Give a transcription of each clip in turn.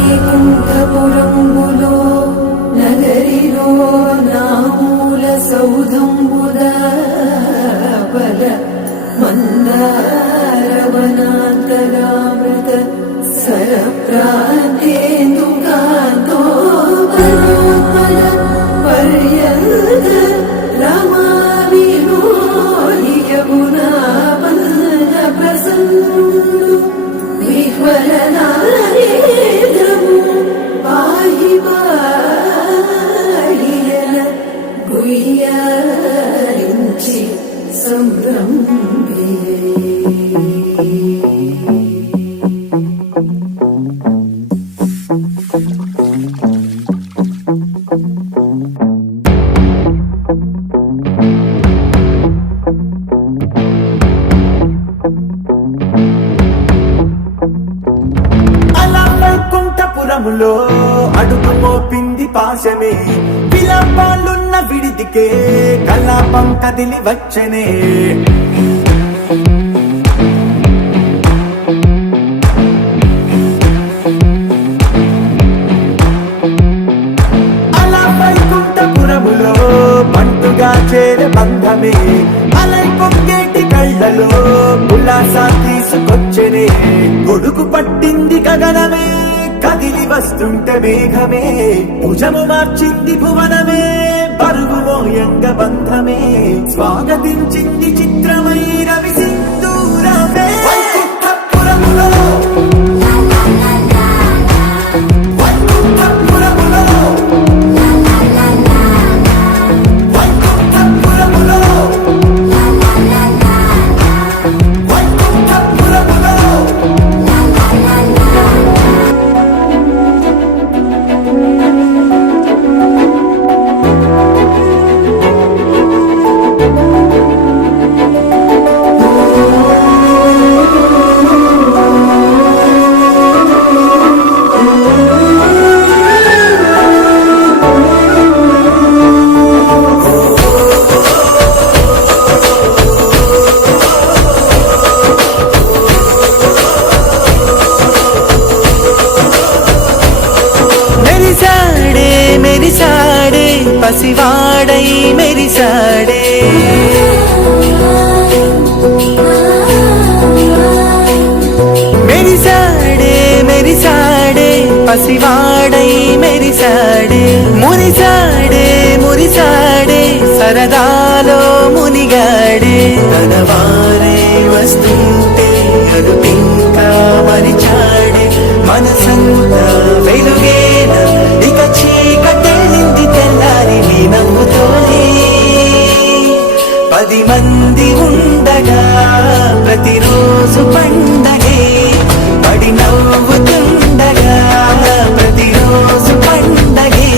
వైకుంఠపురంబులో నగరిలో నామూల సౌధంబుద బల మందారవనాంతరామృత సరప్రాంతేందుకాంతో బలోత్పల పర్యంత రమావినోని యమునా బంధ ప్రసన్నుడు విహ్వలనారేంద్రము పాహి పాడియన గుయ్యారించి సంభ్రమే. వైకుంఠపురములో అడుగు మోపింది పాశమే, విలాపాలున్న విడిదికే కలాపం కదిలి వచ్చనే. అలా వైకుంఠపురములో పంటుగా చేరే బంధమే, అలై పొంగేటి కళ్ళలో ఉల్లాసా తీసుకొచ్చనే. గొడుగు పట్టింది గగనమే, కదిలి వస్తుంటే మేఘమే, భుజము మార్చింది భువనమే, పరుగు మోయంగ బంధమే, స్వాగతించింది చిత్రమై రవి సింధూరమే. వైకుంఠపురములో వైకుంఠపురములో వైకుంఠపురములో వైకుంఠపురములో మెరిసాడే పసివాడై మెరిసాడే. మెరిసాడే మెరిసాడే పసివాడై మెరిసాడే. మురిసాడే మురిసాడే సరదాలో మునిగాడే. తన వారే వస్తుంటే అడుపింకా మరిచాడే. మనసంతా వెలుగేన ఇక చీకటెళ్ళింది తెల్లారి నీ నవ్వుతోనే. 10 మంది ఉండగా ప్రతిరోజు పండగే, పడి నవ్వుతుండగా ప్రతిరోజు పండగే.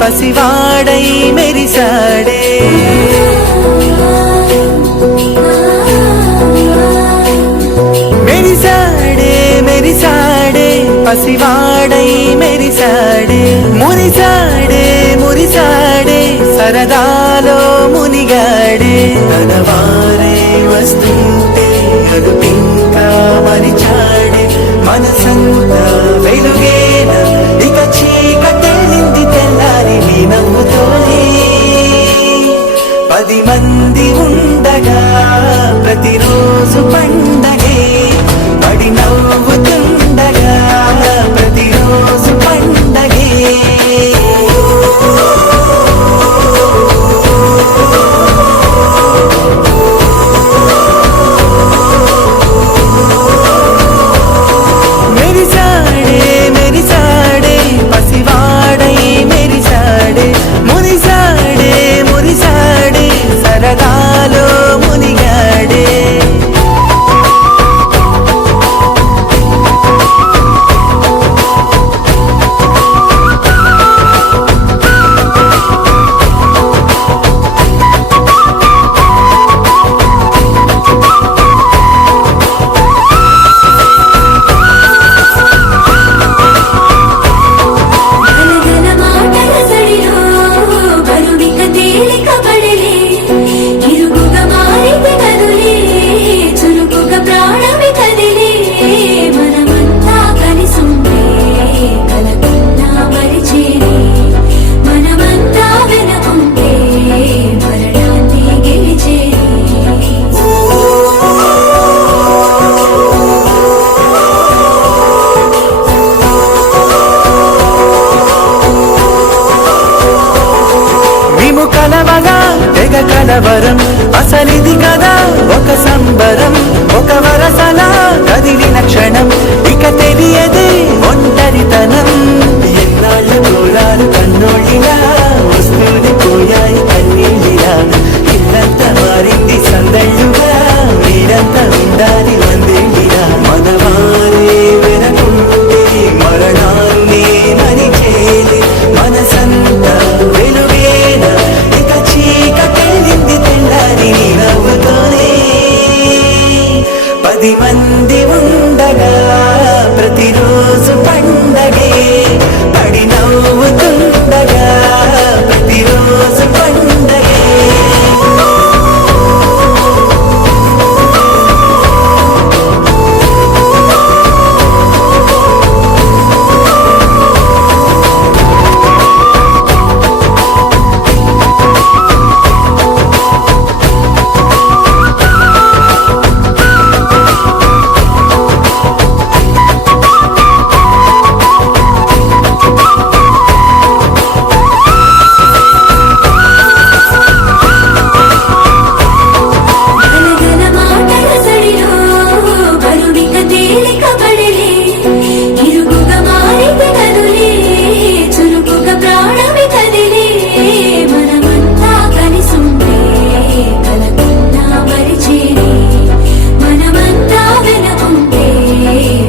పసివాడై మెరిసాడే మెరిసాడే మెరిసాడే పసివాడై మెరిసాడే మురిసాడే మురిసాడే సరదాలో మునిగాడే తన వారే వస్తుంటే అడుపింకా మరిచాడే మనసంతా వెలుగేన ఇక చీకటెళ్ళింది తెల్లారి నీ నవ్వుతోనే 10 మంది ఉండగా ప్రతిరోజు పండగే పడి నవ్వుతుండగా ప్రతిరోజు పండగే మెరిసాడే మెరిసాడే పసివాడై మెరిసాడే మురిసాడే మురిసాడే సరదాలో మునిగాడే గలగల మాటల సడిలో బరువిక తేలిక పడలే ఇరుకుగా మారితే కదులే చురుకుగా ప్రాణమి కదిలే మనమంతా కలిసుంటే కలకన్నా మరిచేనే మనమంతా వెనకుంటే మరణాన్ని గెలిచేనే మేము కలవగా తెగ కలవరం అసలిది కదా ఒక సంబరం ఒక వరసలా కదిలిన క్షణం ఇక తెలియదే ఒంటరితనం ఎన్నాళ్ళ దూరాలు కన్నోళ్ళిలా వస్తూనే పోయాయి కన్నీళ్ళిలా ఇల్లంతా మారింది సందళ్ళుగా మీరంతా ఉండాలి వందేళ్ళిలా మనవారే వెనకుంటే మరణాన్ని మరిచేది మనసంతా వెలుగేన ఇక చీకటెళ్ళింది తెల్లారి నీ నవ్వుతోనే 10 మంది ఉండగా ప్రతిరోజు పండగే పడి నవ్వుతుండగా ప్రతిరోజు పండగే గలగల మాటల సడిలో బరువిక తేలిక పడలే ఇరుకుగా మారితే కదులే చురుకుగా ప్రాణమి కదిలే మనమంతా కలిసుంటే కలకన్నా మరిచేనే మనమంతా వెనకుంటే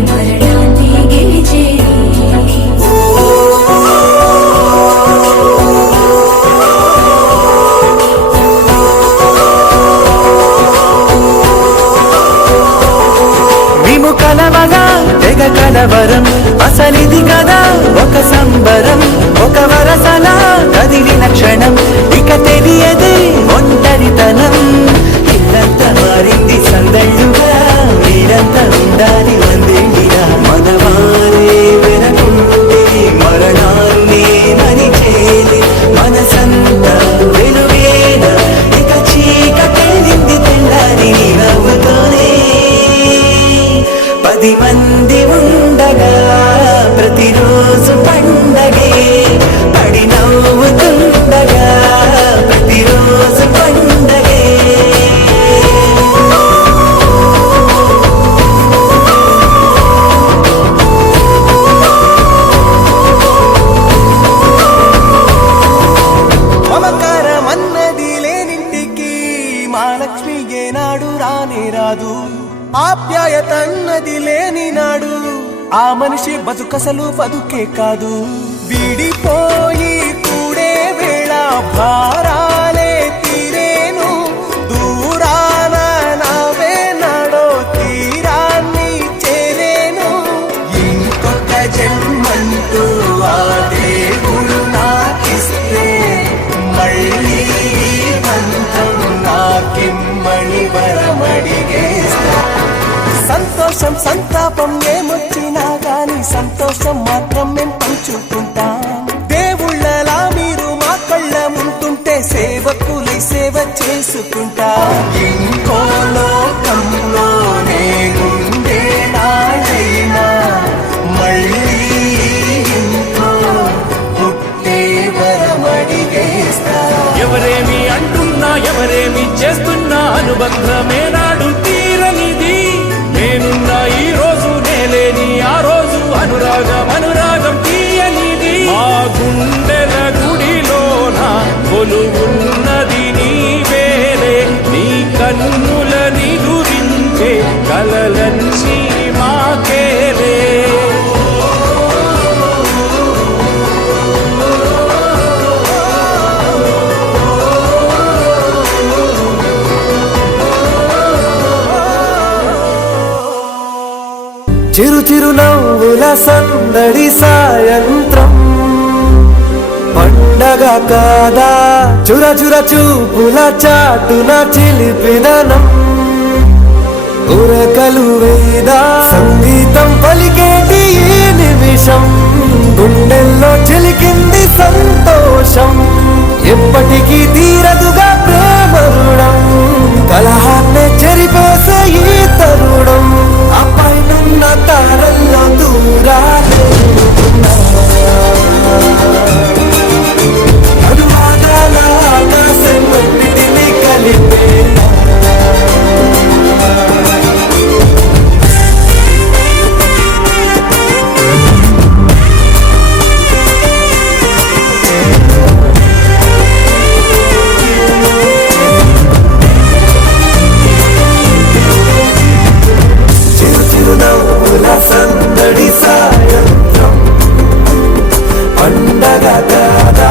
మరణాన్ని గెలిచేనే మేము కలవగా తెగ కలవరం అసలిది కదా ఒక సంబరం ఒక వరసలా కదిలిన క్షణం ఇక తెలియదే ఒంటరితనం ఇల్లంతా మారింది సందళ్ళుగా మీరంతా ఉండాలి వందేళ్ళిలా మనవారే వెనకుంటే మరణాన్ని మరిచేది మనసంతా వెలుగేన ఇక చీకటెళ్ళింది తెల్లారి నీ నవ్వుతోనే 10 మంది ఉండగా ప్రతిరోజు పండగే పడి నవ్వుతుండగా ప్రతిరోజు పండగే మమకారమన్నది లేనింటికి మహాలక్ష్మి ఏనాడు రానే రాదు ఆప్యాయతన్నది లేని నాడు ఆ మనిషి బతుకసలు బతుకే కాదు విడిపోయి కూడా ఇంకో లోకంలో నేనుండే నాడైనా మళ్ళీ ఇంకో పుట్టే వరమడిగేస్తా. ఎవరేమి అంటున్నా ఎవరేమి చేస్తున్నా అనుబంధమే నాడు తీరనిది. నేనున్నా ఈ రోజు నేలేని ఆ రోజు అనురాగం అనురాగం తీయనిది. మా గుండెల గుడిలోన కొలువున్నది నీవేలే. నీ కన్నులని గురించే కలలన్నీ మాకేలే. చిరు చిరు నవ్వుల సందడి సాయంత్రం పండగ కాదా చుర చుర చూపుల చాటున చిలిపిదనం ఉరకలు వేదా సంగీతం పలికేటి ఈ నిమిషం గుండెల్లో చిలికింది సంతోషం ఎప్పటికీ తీరదుగా ప్రేమ రుణం కలహాన్నే చెరిపేసే ఈ తరుణం ఆ పైనున్న తారల్లో దూరాలు అనువాదాల ఆకాశం అన్నిటినీ కలిపే సందడి సాయంత్రం పండగ కాదా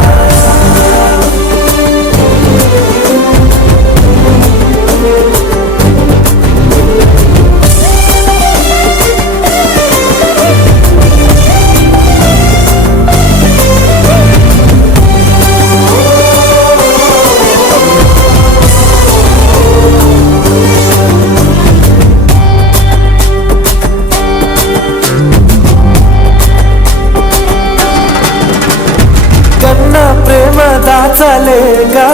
ప్రేమ దాచలేగా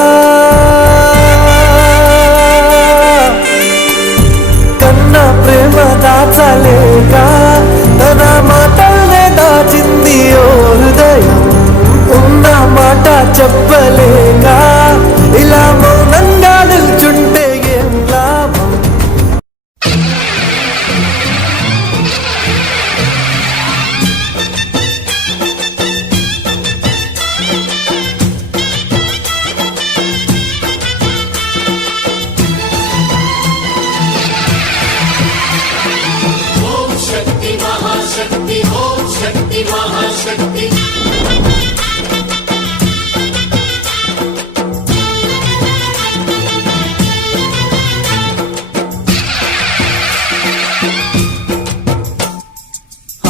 కన్నా ప్రేమ దాచలేగా తన మాటల్నే దాచింది ఓ హృదయం ఉన్న మాట చెప్పలేగా ఇలా మౌనంగా నిల్చుంటే ఏం లాభం.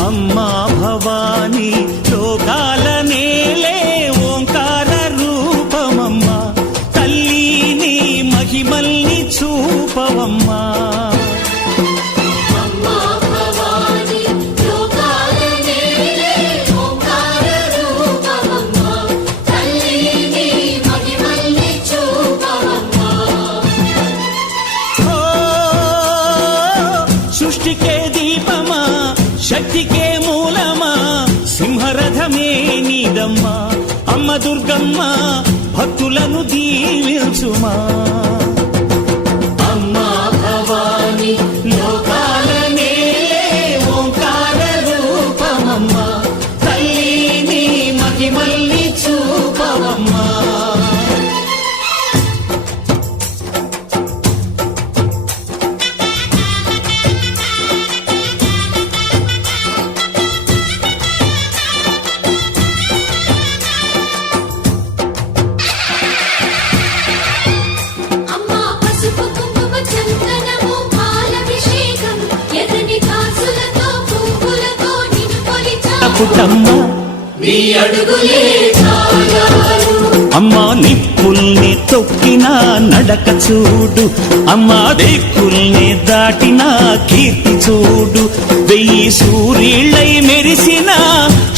అమ్మా భవానీ లోకాల నేలే ఓంకార రూపమమ్మా. తల్లి నీ మహిమల్ని చూపవమ్మా. సృష్టికే దీపమా శక్తికే మూలమా సింహరథమే నీదమ్మా. అమ్మ దుర్గమ్మ భక్తులను దీవించుమా. అమ్మా భవాని లోకాల నేలే ఓంకార రూపమమ్మా. తల్లి నీ మహిమల్ని చూపవమ్మా. పుట్టమ్మా నీ అడుగులే చాలు. అమ్మా నిప్పుల్ని తొక్కిన నడక చూడు. అమ్మా దిక్కుల్ని దాటిన కీర్తి చూడు. 1000 సూర్యుళ్ళై మెరిసిన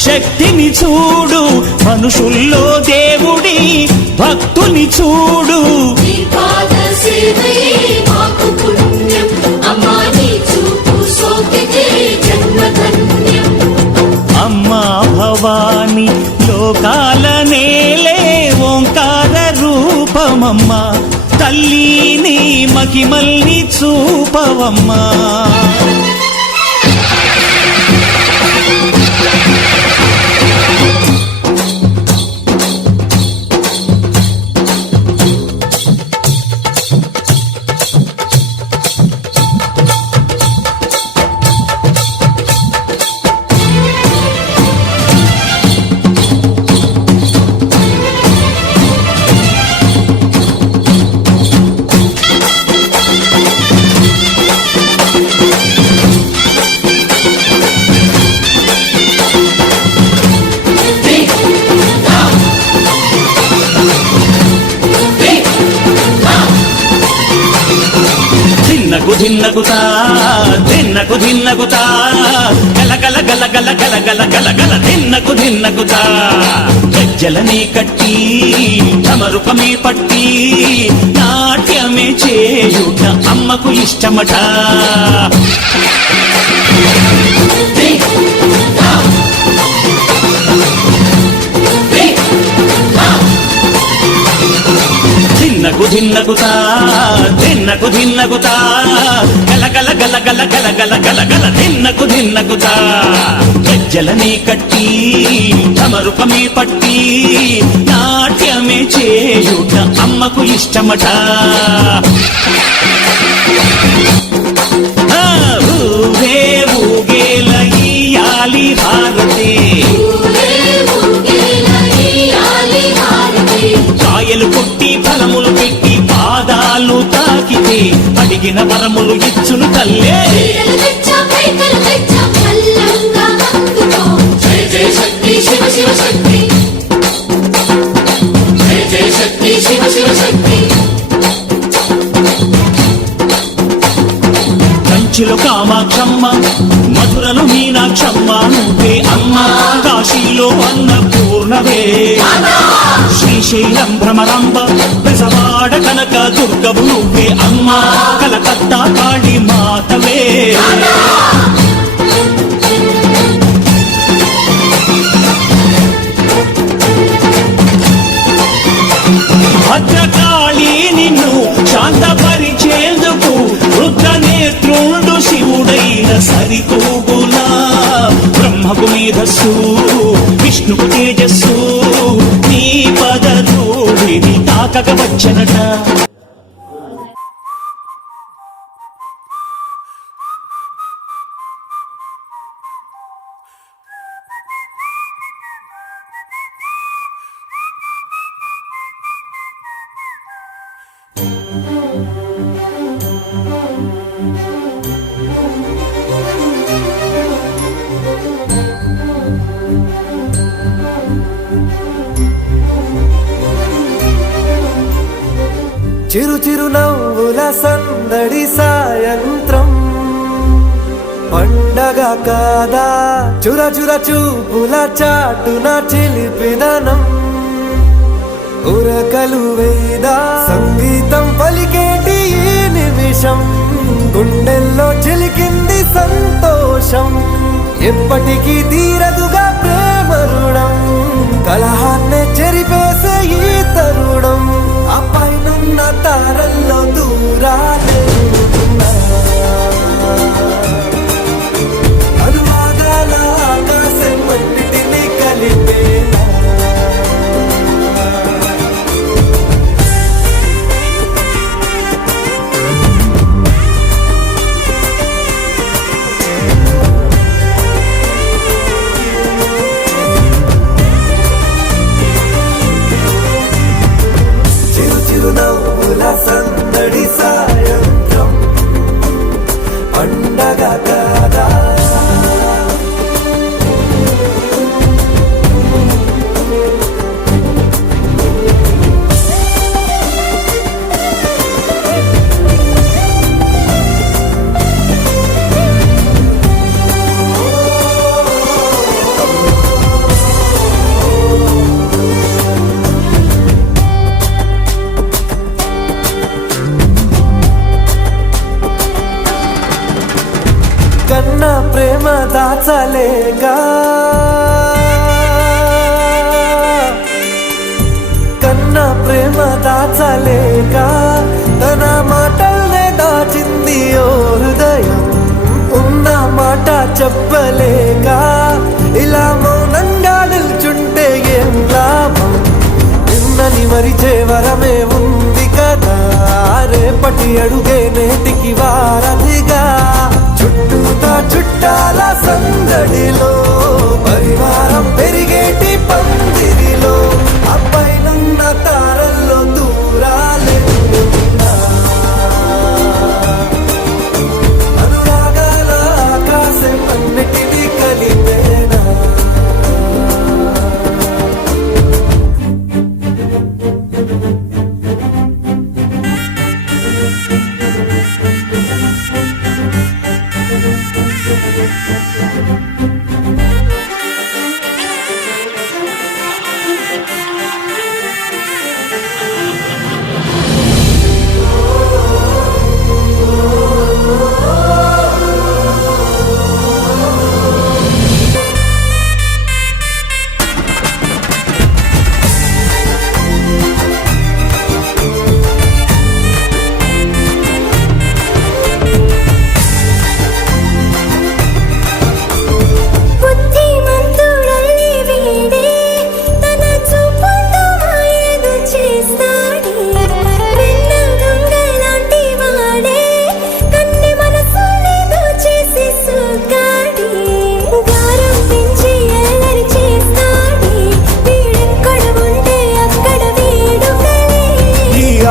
శక్తిని చూడు. మనుషుల్లో దేవుడి భక్తుని చూడు. నీ పాద సేవయే మాకు పుణ్యం అమ్మా నీ చూపు సోకితే జన్మధన్యం అమ్మా భవాని లోకాల నేలే ఓంకార రూపమమ్మా తల్లి నీ మహిమల్ని చూపవమ్మా ధిన్నకుతా ధిన్నకుతా గల గల గల గల గల గల గల గల ధిన్నకుతా గజ్జలనే కట్టి తమరుపమే పట్టి నాట్యమే చేయుట అమ్మకు ఇష్టమట ధిన్నకుతా గల గల గల గల గల గల గల గల ధిన్నకుతా గజ్జలనే కట్టి తమరుపమే పట్టి నాట్యమే చేయుట అమ్మకు ఇష్టమట ఊరే ఊగేల ఇయ్యాలి హారతి కాయలు కొట్టి ఫలములు పెట్టి పాదాలు తాకితే అడిగిన వరములు ఇచ్చును తల్లే జయ జయ శక్తి శివ శివ శక్తి జయ జయ శక్తి శివ శివ శక్తి కంచిలో కామాక్షమ్మ మధురలో మీనాక్షమ్మ నువ్వే అమ్మ కాశీలో అన్నపూర్ణవే శ్రీశైలం భ్రమరాంబ బెజవాడ కనక దుర్గవు నువ్వే అమ్మ కలకత్తా కాళీ మాతవే భద్రకాళి నిన్ను శాంతపరిచేందుకు రుద్ర నేత్రుండు శివుడైన సరితూగులా బ్రహ్మకు మేధస్సు విష్ణుకు తేజస్సు నీ పదధూళిని తాకక వచ్చనట చిరు చిరు నవ్వుల సందడి సాయంత్రం పండగ కాదా చుర చుర చూపుల చాటున చిలిపిదనం ఉరకలు వేదా సంగీతం పలికేటి ఈ నిమిషం గుండెల్లో చిలికింది సంతోషం ఎప్పటికీ తీరదుగా ప్రేమ రుణం కలహాన్నే చెరిపేసే ఈ తరుణం ఆ పైనున్న తారల్లో దూరాలే అనువాదాల ఆకాశం అన్నిటినీ కలిపేనా దాచలేక కన్నా ప్రేమ దాచలేక తన మాటల్నే దాచింది ఓ హృదయం ఉన్న మాట చెప్పలేక ఇలా మౌనంగా నిల్చుంటే ఏం లాభం నిన్నని మరిచే వరమే ఉంది కదా రేపటి అడుగే నేటికి వారధిగా చుట్టూతా చుట్టాల సందడిలో పరివారం పెరిగేటి పందిరిలో అబ్బాయినున్న తారల్లో దూరాలెన్నున్నా అనురాగాల ఆకాశం అన్నిటినీ కలిపేనా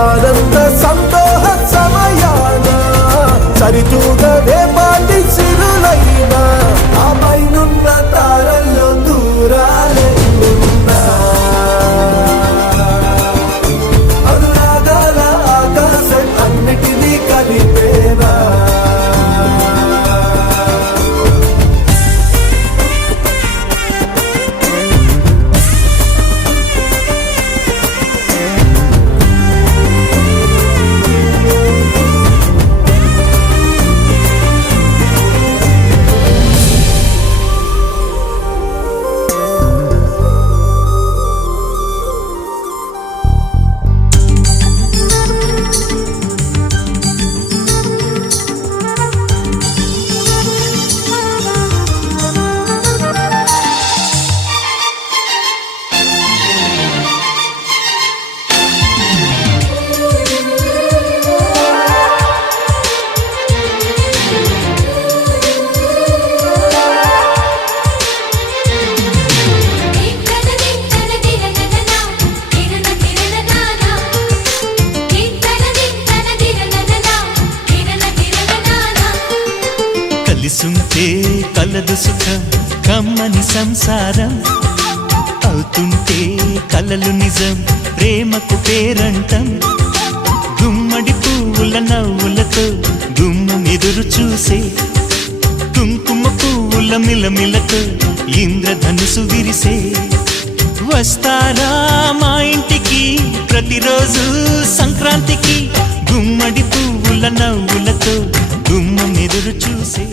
ఆనంద సంతోష సమయాన సరితూగవే పాటి సిరులైనా ఆ పైనున్న తారల్లో దూరాలెన్నున్నా అనురాగాల ఆకాశం అన్నిటినీ కలిపేనా కలిసుంటే కలదు సుఖం కమ్మని సంసారం అవుతుంటే కలలు నిజం ప్రేమకు పేరంటం గుమ్మడి పువ్వుల నవ్వులతో గుమ్మం ఎదురు చూసే కుంకుమ పువ్వుల మిలమిలతో ఇంద్రధనుసు విరిసే వస్తారా మా ఇంటికి ప్రతిరోజు సంక్రాంతికి గుమ్మడి పువ్వుల నవ్వులతో గుమ్మం ఎదురు చూసే